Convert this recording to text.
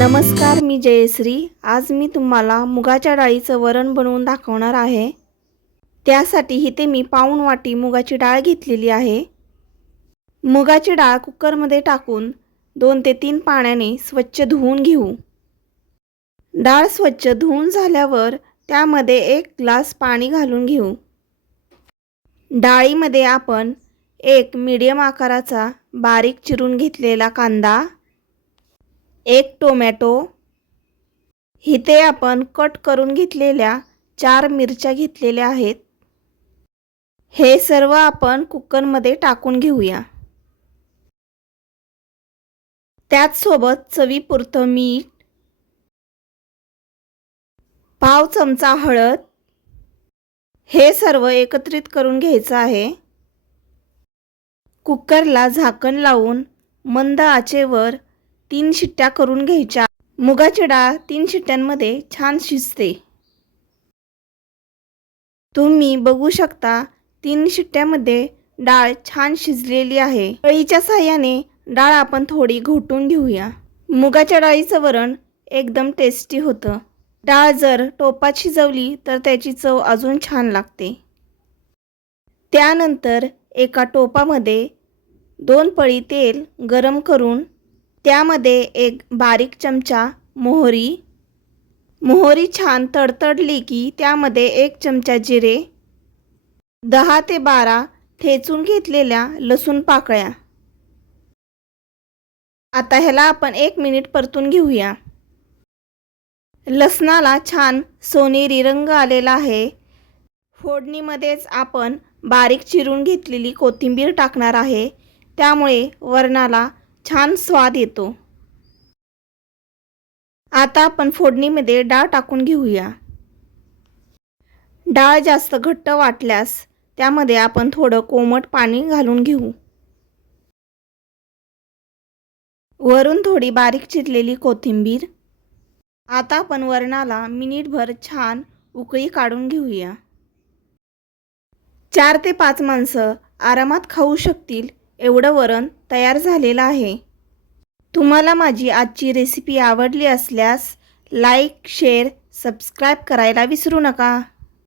नमस्कार मी जयश्री. आज मी तुम्हाला मुगाच्या डाळीचं वरण बनवून दाखवणार आहे. त्यासाठी इथे मी पाऊण वाटी मुगाची डाळ घेतलेली आहे. मुगाची डाळ कुकरमध्ये टाकून दोन ते तीन पाण्याने स्वच्छ धुवून घेऊ. डाळ स्वच्छ धुवून झाल्यावर त्यामध्ये एक ग्लास पाणी घालून घेऊ. डाळीमध्ये आपण एक मीडियम आकाराचा बारीक चिरून घेतलेला कांदा एक टोमॅटो. इथे आपण कट करून घेतलेल्या चार मिरच्या घेतलेल्या आहेत. हे सर्व आपण कुकरमध्ये टाकून घेऊया. त्याचसोबत चवीपुरतं मीठ पाव चमचा हळद हे सर्व एकत्रित करून घ्यायचं आहे. कुकरला झाकण लावून मंद आचेवर तीन शिट्ट्या करून घ्यायच्या. मुगाची डाळ तीन शिट्ट्यांमध्ये छान शिजते. तुम्ही बघू शकता तीन शिट्ट्यामध्ये डाळ छान शिजलेली आहे. कळीच्या साह्याने डाळ आपण थोडी घोटून घेऊया. मुगाच्या डाळीचं वरण एकदम टेस्टी होतं. डाळ जर टोपात शिजवली तर त्याची चव अजून छान लागते. त्यानंतर एका टोपामध्ये दोन पळी तेल गरम करून त्यामध्ये एक बारीक चमचा मोहरी मोहरी छान तडतडली की त्यामध्ये एक चमचा जिरे दहा ते बारा ठेचून घेतलेल्या लसूण पाकळ्या. आता ह्याला आपण एक मिनिट परतून घेऊया. लसणाला छान सोनेरी रंग आलेला आहे. फोडणीमध्येच आपण बारीक चिरून घेतलेली कोथिंबीर टाकणार आहे. त्यामुळे वरणाला छान स्वाद येतो. आता आपण फोडणीमध्ये डाळ टाकून घेऊया. डाळ जास्त घट्ट वाटल्यास त्यामध्ये आपण थोडं कोमट पाणी घालून घेऊ. वरून थोडी बारीक चिरलेली कोथिंबीर. आता आपण वरणाला मिनिटभर छान उकळी काढून घेऊया. चार ते पाच माणसं आरामात खाऊ शकतील. एवढं वरण तयार झालेलं आहे. तुम्हाला माझी आजची रेसिपी आवडली असल्यास लाईक शेअर सबस्क्राईब करायला विसरू नका.